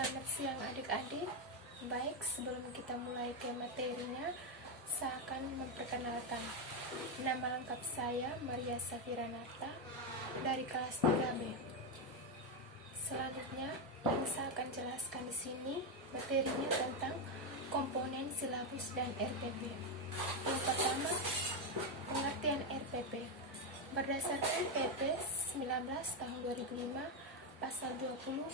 Selamat siang adik-adik. Baik, sebelum kita mulai ke materinya, saya akan memperkenalkan. Nama lengkap saya Maria Safiranata dari kelas 3B. Selanjutnya, yang saya akan jelaskan di sini materinya tentang komponen silabus dan RPP. Yang pertama, pengertian RPP. Berdasarkan PP 19 tahun 2005 pasal 20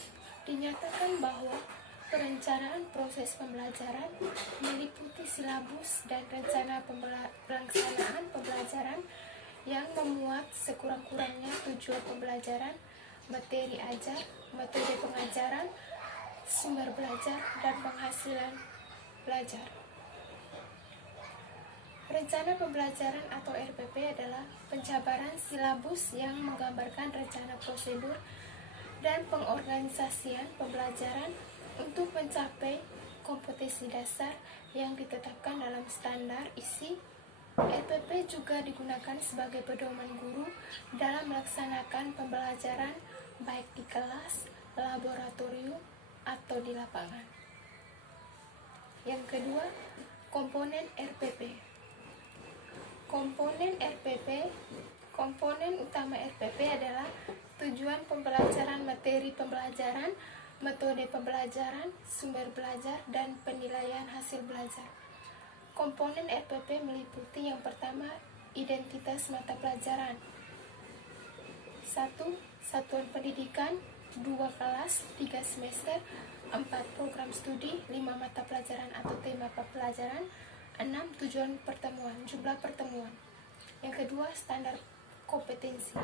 dinyatakan bahwa perencanaan proses pembelajaran meliputi silabus dan rencana pelaksanaan pembelajaran yang memuat sekurang-kurangnya tujuan pembelajaran, materi ajar, metode pengajaran, sumber belajar, dan penghasilan belajar. Rencana pembelajaran atau RPP adalah penjabaran silabus yang menggambarkan rencana prosedur dan pengorganisasian pembelajaran untuk mencapai kompetensi dasar yang ditetapkan dalam standar isi. RPP juga digunakan sebagai pedoman guru dalam melaksanakan pembelajaran baik di kelas, laboratorium, atau di lapangan. Yang kedua, komponen RPP. Komponen utama RPP adalah tujuan pembelajaran, materi pembelajaran, metode pembelajaran, sumber belajar, dan penilaian hasil belajar. Komponen RPP meliputi yang pertama, identitas mata pelajaran. 1. Satuan pendidikan, 2 kelas, 3 semester, 4 program studi, 5 mata pelajaran atau tema pelajaran, 6. Tujuan pertemuan, jumlah pertemuan. Yang kedua, standar kompetensi.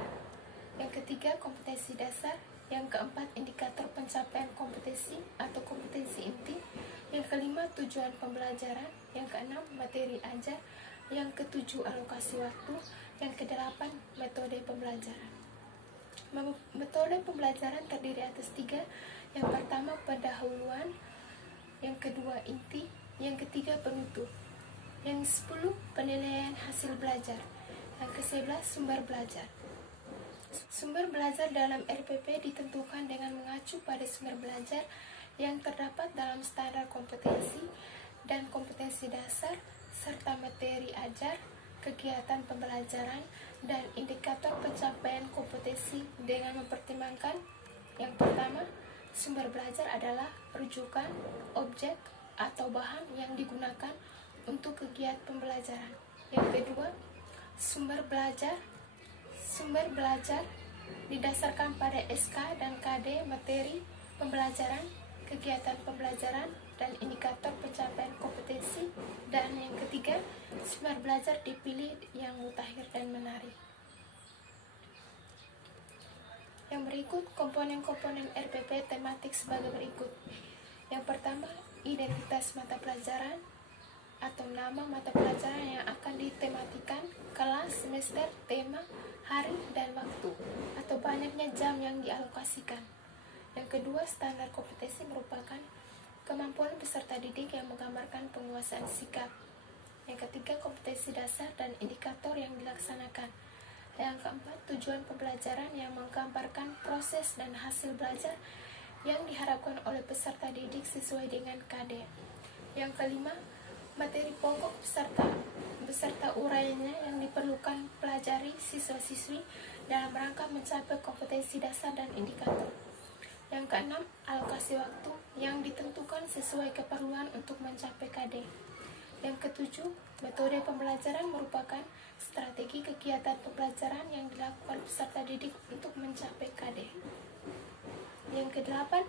Yang ketiga, kompetensi dasar. Yang keempat, indikator pencapaian kompetensi atau kompetensi inti. Yang kelima, tujuan pembelajaran. Yang keenam, materi ajar. Yang ketujuh, alokasi waktu. Yang kedelapan, metode pembelajaran. Metode pembelajaran terdiri atas 3. Yang pertama, pendahuluan. Yang kedua, inti. Yang ketiga, penutup. Yang 10, penilaian hasil belajar. Yang ke-11, sumber belajar. Sumber belajar dalam RPP ditentukan dengan mengacu pada sumber belajar yang terdapat dalam standar kompetensi dan kompetensi dasar, serta materi ajar, kegiatan pembelajaran, dan indikator pencapaian kompetensi dengan mempertimbangkan yang pertama, sumber belajar adalah rujukan, objek, atau bahan yang digunakan untuk kegiatan pembelajaran. Yang kedua, sumber belajar didasarkan pada SK dan KD materi pembelajaran, kegiatan pembelajaran, dan indikator pencapaian kompetensi. Dan yang ketiga, sumber belajar dipilih yang mutakhir dan menarik. Yang berikut komponen-komponen RPP tematik sebagai berikut. Yang pertama, identitas mata pelajaran atau nama mata pelajaran yang akan ditematikan, kelas, semester, tema, hari, dan waktu, atau banyaknya jam yang dialokasikan. Yang kedua, standar kompetensi merupakan kemampuan peserta didik yang menggambarkan penguasaan sikap. Yang ketiga, kompetensi dasar dan indikator yang dilaksanakan. Yang keempat, tujuan pembelajaran yang menggambarkan proses dan hasil belajar yang diharapkan oleh peserta didik sesuai dengan KD. Yang kelima, materi pokok beserta uraiannya yang diperlukan pelajari siswa-siswi dalam rangka mencapai kompetensi dasar dan indikator. Yang keenam, alokasi waktu yang ditentukan sesuai keperluan untuk mencapai KD. Yang ketujuh, metode pembelajaran merupakan strategi kegiatan pembelajaran yang dilakukan peserta didik untuk mencapai KD. Yang kedelapan,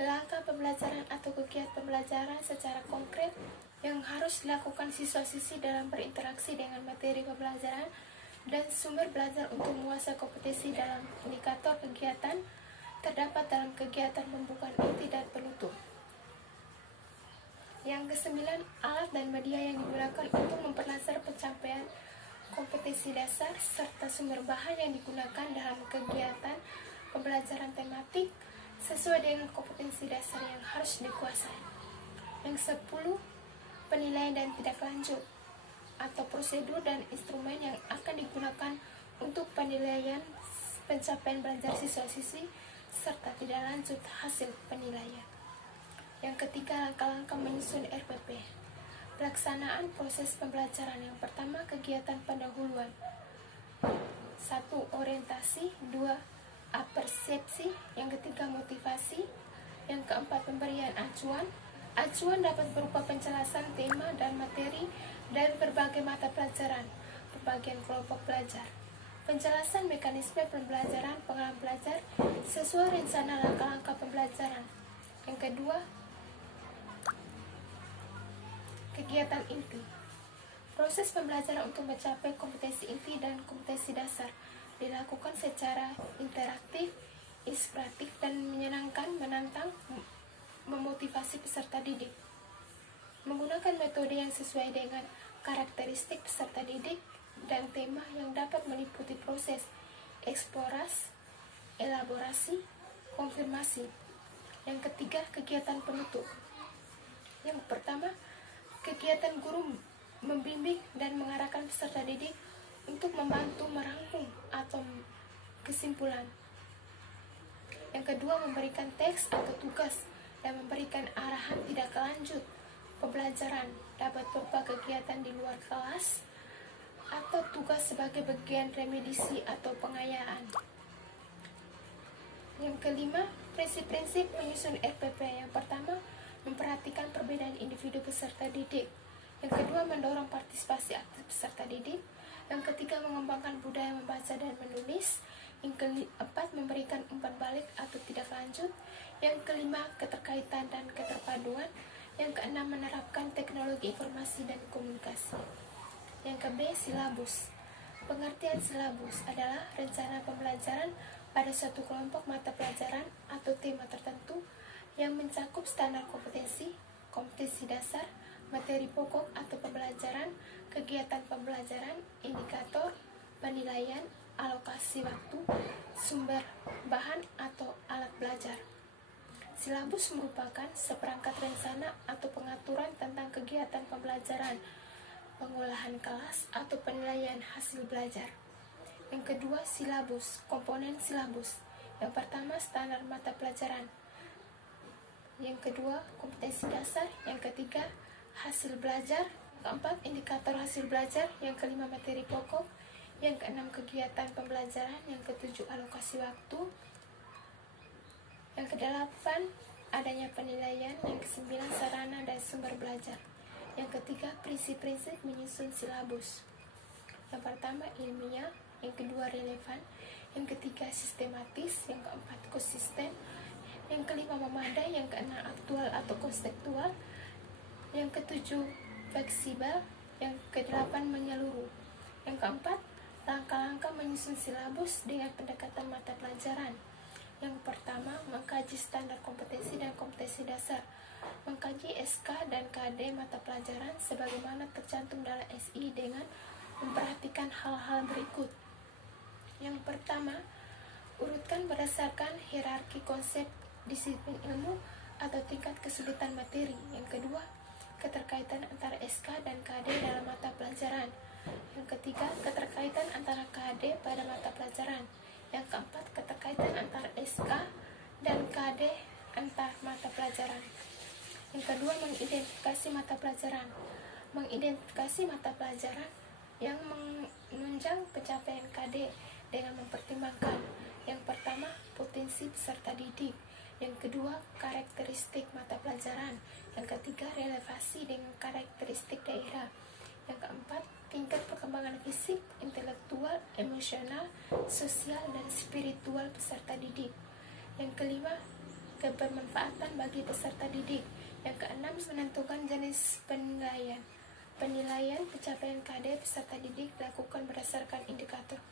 langkah pembelajaran atau kegiatan pembelajaran secara konkret yang harus dilakukan siswa-siswi dalam berinteraksi dengan materi pembelajaran dan sumber belajar untuk menguasai kompetensi dalam indikator kegiatan terdapat dalam kegiatan pembukaan inti dan penutup. Yang kesembilan, alat dan media yang digunakan untuk memperlancar pencapaian kompetensi dasar serta sumber bahan yang digunakan dalam kegiatan pembelajaran tematik sesuai dengan kompetensi dasar yang harus dikuasai. Yang 10, penilaian dan tindak lanjut atau prosedur dan instrumen yang akan digunakan untuk penilaian pencapaian belajar siswa-siswi serta tidak lanjut hasil penilaian. Yang ketiga, langkah-langkah menyusun RPP. Pelaksanaan proses pembelajaran. Yang pertama, kegiatan pendahuluan. 1. Orientasi. 2. Apersepsi. Yang ketiga, motivasi. Yang keempat, pemberian acuan. Acuan dapat berupa penjelasan tema dan materi dari berbagai mata pelajaran, pembagian kelompok belajar, penjelasan mekanisme pembelajaran, pengalaman belajar sesuai rencana langkah-langkah pembelajaran. Yang kedua, kegiatan inti. Proses pembelajaran untuk mencapai kompetensi inti dan kompetensi dasar dilakukan secara interaktif, inspiratif, dan menyenangkan, menantang, memotivasi peserta didik. Menggunakan metode yang sesuai dengan karakteristik peserta didik dan tema yang dapat meliputi proses eksplorasi, elaborasi, konfirmasi. Yang ketiga, kegiatan penutup. Yang pertama, kegiatan guru membimbing dan mengarahkan peserta didik untuk membantu merangkum atau kesimpulan. Yang kedua, memberikan teks atau tugas dan memberikan arahan tidak lanjut pembelajaran, dapat berupa kegiatan di luar kelas atau tugas sebagai bagian remedisi atau pengayaan. Yang kelima, prinsip-prinsip menyusun RPP. Yang pertama, memperhatikan perbedaan individu peserta didik. Yang kedua, mendorong partisipasi aktif peserta didik. Yang ketiga, mengembangkan budaya membaca dan menulis. Yang keempat, memberikan umpan balik atau tidak lanjut. Yang kelima, keterkaitan dan keterpaduan. Yang keenam, menerapkan teknologi informasi dan komunikasi. Yang ke-B, silabus. Pengertian silabus adalah rencana pembelajaran pada suatu kelompok mata pelajaran atau tema tertentu yang mencakup standar kompetensi, kompetensi dasar, materi pokok atau pembelajaran, kegiatan pembelajaran, indikator, penilaian, alokasi waktu, sumber bahan atau alat belajar. Silabus merupakan seperangkat rencana atau pengaturan tentang kegiatan pembelajaran, pengolahan kelas atau penilaian hasil belajar. Yang kedua, silabus, komponen silabus. Yang pertama, standar mata pelajaran. Yang kedua, kompetensi dasar. Yang ketiga, hasil belajar. Keempat, indikator hasil belajar. Yang kelima, materi pokok. Yang keenam, kegiatan pembelajaran. Yang ketujuh, alokasi waktu. Yang kedelapan, adanya penilaian. Yang kesembilan, sarana dan sumber belajar. Yang ketiga, prinsip-prinsip menyusun silabus. Yang pertama, ilmiah. Yang kedua, relevan. Yang ketiga, sistematis. Yang keempat, konsisten. Yang kelima, memadai. Yang keenam, aktual atau konseptual. Yang ketujuh, fleksibel. Yang kedelapan, menyeluruh. Yang keempat, langkah-langkah menyusun silabus dengan pendekatan mata pelajaran. Yang pertama, mengkaji standar kompetensi dan kompetensi dasar. Mengkaji SK dan KD mata pelajaran sebagaimana tercantum dalam SI dengan memperhatikan hal-hal berikut. Yang pertama, urutkan berdasarkan hierarki konsep disiplin ilmu atau tingkat kesulitan materi. Yang kedua, keterkaitan antara SK dan KD dalam mata pelajaran. Yang ketiga, keterkaitan antara KD pada mata pelajaran. Yang keempat, keterkaitan antara SK dan KD antar mata pelajaran. Yang kedua, mengidentifikasi mata pelajaran. Mengidentifikasi mata pelajaran yang menunjang pencapaian KD dengan mempertimbangkan yang pertama, potensi peserta didik. Yang kedua, karakteristik mata pelajaran. Yang ketiga, relevasi dengan karakteristik daerah. Yang keempat, tingkat perkembangan fisik, intelektual, emosional, sosial, dan spiritual peserta didik. Yang kelima, kebermanfaatan bagi peserta didik. Yang keenam, menentukan jenis penilaian. Penilaian pencapaian KD peserta didik dilakukan berdasarkan indikator.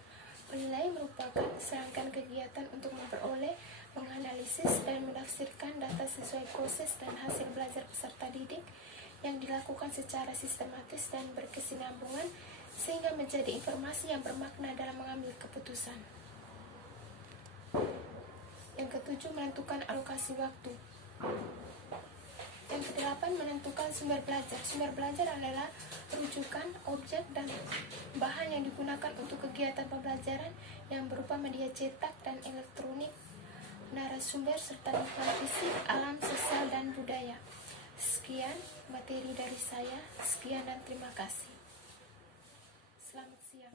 Penilaian merupakan serangkaian kegiatan untuk memperoleh, menganalisis, dan menafsirkan data sesuai proses dan hasil belajar peserta didik yang dilakukan secara sistematis dan berkesinambungan sehingga menjadi informasi yang bermakna dalam mengambil keputusan. Yang ketujuh, menentukan alokasi waktu. Yang kedelapan, menentukan sumber belajar. Sumber belajar adalah rujukan, objek, dan bahan yang digunakan untuk kegiatan pembelajaran yang berupa media cetak dan elektronik, narasumber, serta lingkungan fisik, alam, sosial, dan budaya. Sekian materi dari saya. Sekian dan terima kasih. Selamat siang.